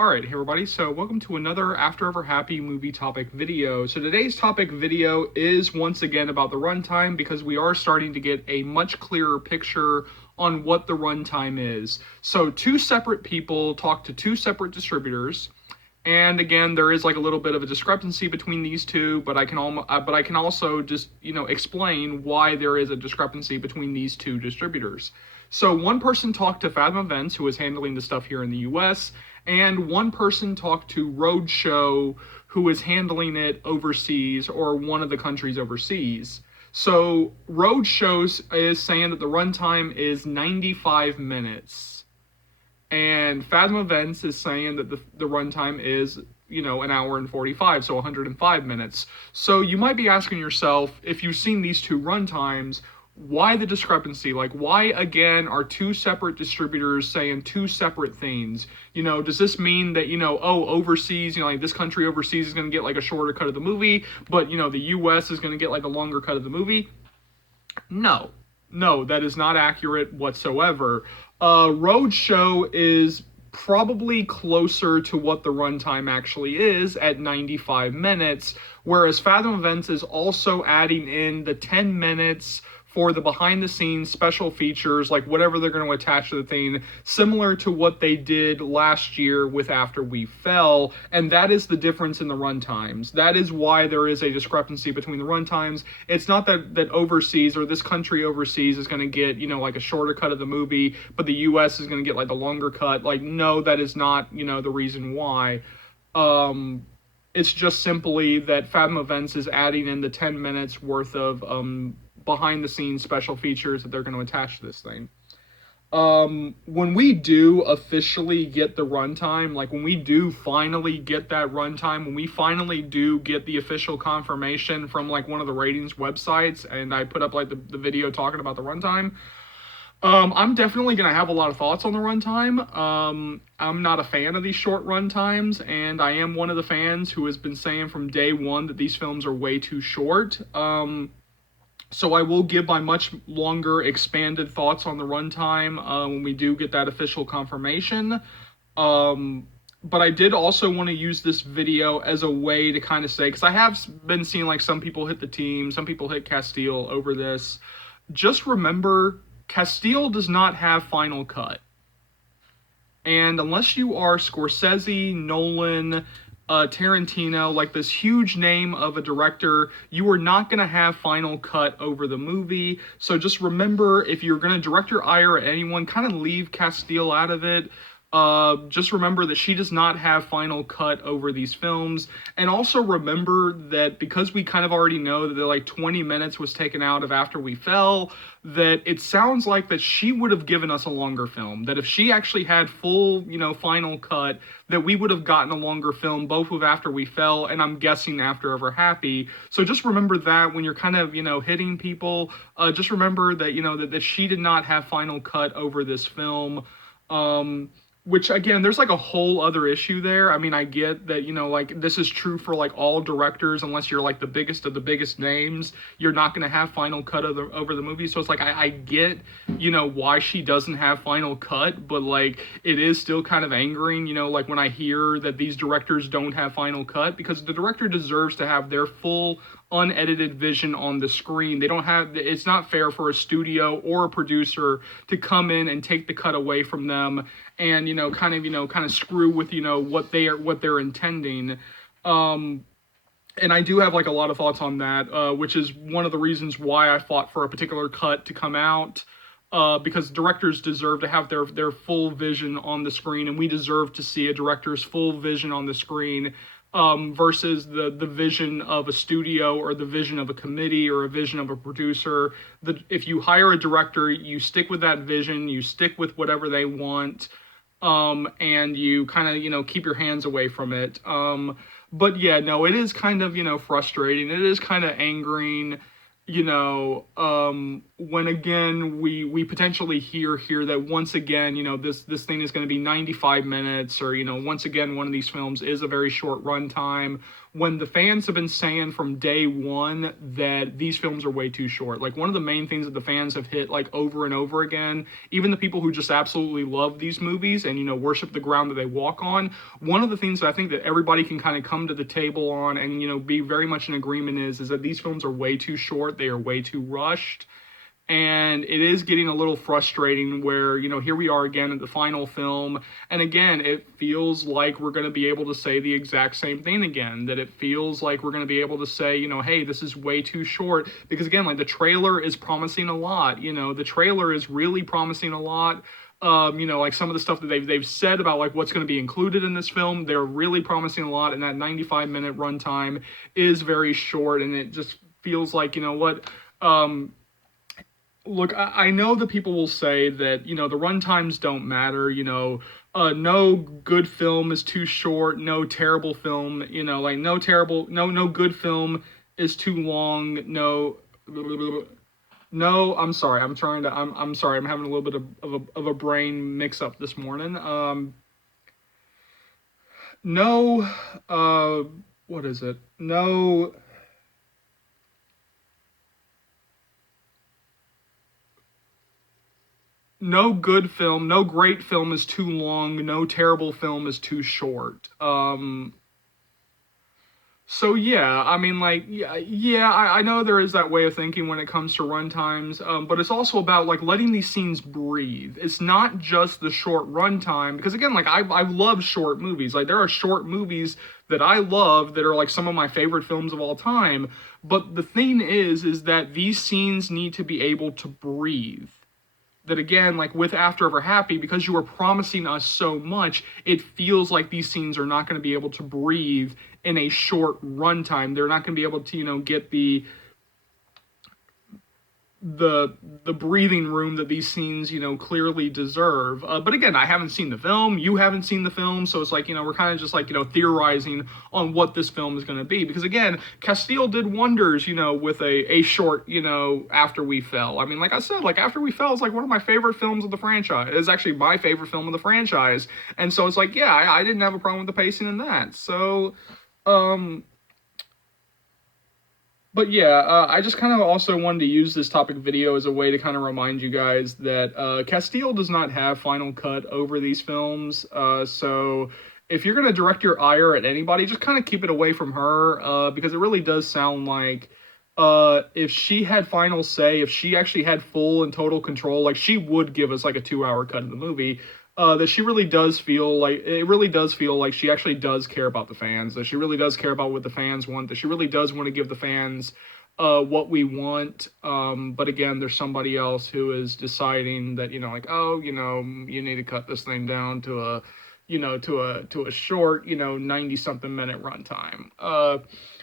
Alright, hey everybody, so welcome to another After Ever Happy movie topic video. So today's topic video is once again about the runtime because we are starting to get a much clearer picture on what the runtime is. So two separate people talk to two separate distributors, and again there is like a little bit of a discrepancy between these two, but I can also just, explain why there is a discrepancy between these two distributors. So one person talked to Fathom Events, who is handling the stuff here in the US, and one person talked to Roadshow, who is handling it overseas or one of the countries overseas. So Roadshow is saying that the runtime is 95 minutes, and Fathom Events is saying that the runtime is an hour and 45, so 105 minutes. So you might be asking yourself, if you've seen these two runtimes, why the discrepancy? Like, why again are two separate distributors saying two separate things? Does this mean that, overseas, like this country overseas is going to get like a shorter cut of the movie, but, the US is going to get like a longer cut of the movie? No, that is not accurate whatsoever. Roadshow is probably closer to what the runtime actually is at 95 minutes, whereas Fathom Events is also adding in the 10 minutes for the behind the scenes special features, like whatever they're going to attach to the thing, similar to what they did last year with After We Fell, and that is the difference in the runtimes. That is why there is a discrepancy between the runtimes. It's not that overseas or this country overseas is going to get, like a shorter cut of the movie, but the US is going to get like the longer cut. Like, no, that is not, the reason why. It's just simply that Fathom Events is adding in the 10 minutes worth of behind the scenes special features that they're going to attach to this thing. When we do officially get the runtime, like when we do finally get that runtime, when we finally do get the official confirmation from like one of the ratings websites, and I put up like the video talking about the runtime, I'm definitely going to have a lot of thoughts on the runtime. I'm not a fan of these short runtimes, and I am one of the fans who has been saying from day one that these films are way too short. So I will give my much longer expanded thoughts on the runtime when we do get that official confirmation. But I did also want to use this video as a way to kind of say, because I have been seeing like some people hit the team, some people hit Castile over this. Just remember, Castile does not have Final Cut. And unless you are Scorsese, Nolan, Tarantino, like this huge name of a director, you are not going to have Final Cut over the movie. So just remember, if you're going to direct your ire at anyone, kind of leave Castile out of it. Just remember that she does not have Final Cut over these films. And also remember that because we kind of already know that like 20 minutes was taken out of After We Fell, that it sounds like that she would have given us a longer film. That if she actually had full, Final Cut, that we would have gotten a longer film, both with After We Fell and I'm guessing After Ever Happy. So just remember that when you're kind of, hitting people, just remember that, that she did not have Final Cut over this film. Which, again, there's like a whole other issue there. I mean, I get that, like this is true for like all directors, unless you're like the biggest of the biggest names, you're not going to have Final Cut over the movie. So it's like, I get, why she doesn't have Final Cut, but like it is still kind of angering, like when I hear that these directors don't have Final Cut, because the director deserves to have their full unedited vision on the screen. They don't have, it's not fair for a studio or a producer to come in and take the cut away from them and kind of screw with what they're intending. And I do have like a lot of thoughts on that, which is one of the reasons why I fought for a particular cut to come out, because directors deserve to have their full vision on the screen, and we deserve to see a director's full vision on the screen, versus the vision of a studio or the vision of a committee or a vision of a producer. If you hire a director, you stick with that vision, you stick with whatever they want, and you kind of, keep your hands away from it. But yeah, no, it is kind of, frustrating. It is kind of angering. when again we potentially hear here that once again, this thing is going to be 95 minutes, or once again one of these films is a very short runtime, when the fans have been saying from day one that these films are way too short. Like, one of the main things that the fans have hit, like, over and over again, even the people who just absolutely love these movies and worship the ground that they walk on, one of the things that I think that everybody can kind of come to the table on and be very much in agreement is that these films are way too short. They are way too rushed. And it is getting a little frustrating where, here we are again at the final film. And again, it feels like we're going to be able to say the exact same thing again. That it feels like we're going to be able to say, hey, this is way too short. Because again, like, the trailer is promising a lot. The trailer is really promising a lot. Like, some of the stuff that they've said about, like, what's going to be included in this film, they're really promising a lot. And that 95-minute runtime is very short. And it just feels like, look, I know that people will say that, the runtimes don't matter, no good film is too short, no terrible film, like, no good film is too long, no, I'm sorry, I'm sorry, I'm having a little bit of a brain mix up this morning. What is it? No good film, no great film is too long, no terrible film is too short. So yeah, I mean, like, I know there is that way of thinking when it comes to runtimes, but it's also about, like, letting these scenes breathe. It's not just the short runtime, because again, like, I love short movies. Like, there are short movies that I love that are, like, some of my favorite films of all time, but the thing is that these scenes need to be able to breathe. That again, like with After Ever Happy, because you were promising us so much, it feels like these scenes are not going to be able to breathe in a short runtime. They're not going to be able to, get the breathing room that these scenes, clearly deserve. But again, I haven't seen the film. You haven't seen the film. So it's like, we're kind of just like, theorizing on what this film is going to be. Because again, Castile did wonders, with a short, After We Fell. I mean, like I said, like, After We Fell is like one of my favorite films of the franchise. It is actually my favorite film of the franchise. And so it's like, yeah, I didn't have a problem with the pacing in that. So, but yeah, I just kind of also wanted to use this topic video as a way to kind of remind you guys that Castile does not have final cut over these films. So if you're going to direct your ire at anybody, just kind of keep it away from her, because it really does sound like if she had final say, if she actually had full and total control, like, she would give us like a 2-hour cut of the movie. That she really does feel like, it really does feel like she actually does care about the fans, that she really does care about what the fans want, that she really does want to give the fans what we want. But again, there's somebody else who is deciding that, like, oh, you need to cut this thing down to a, to a short, 90-something minute runtime.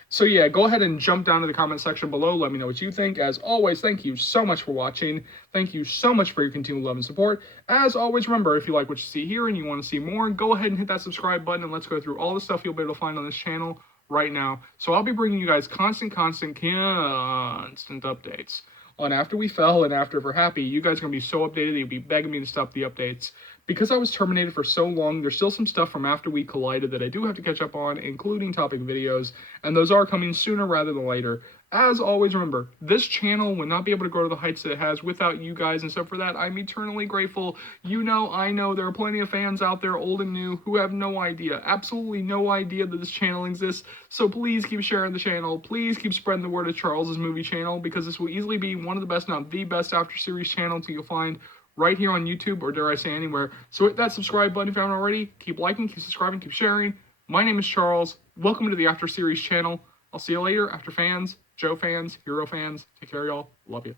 So yeah, go ahead and jump down to the comment section below. Let me know what you think. As always, thank you so much for watching. Thank you so much for your continued love and support. As always, remember, if you like what you see here and you want to see more, go ahead and hit that subscribe button, and let's go through all the stuff you'll be able to find on this channel right now. So I'll be bringing you guys constant updates on After We Fell and After Ever Happy. You guys are going to be so updated, you'll be begging me to stop the updates. Because I was terminated for so long, there's still some stuff from After We Collided that I do have to catch up on, including topic videos, and those are coming sooner rather than later. As always, remember, this channel would not be able to grow to the heights that it has without you guys, and so for that, I'm eternally grateful. I know, there are plenty of fans out there, old and new, who have no idea, absolutely no idea that this channel exists, so please keep sharing the channel, please keep spreading the word of Charles's movie channel, because this will easily be one of the best, not the best, After Series channels you'll find right here on YouTube, or dare I say anywhere. So hit that subscribe button if you haven't already. Keep liking, keep subscribing, keep sharing. My name is Charles. Welcome to the After Series channel. I'll see you later, After fans, Joe fans, Hero fans. Take care, y'all. Love you.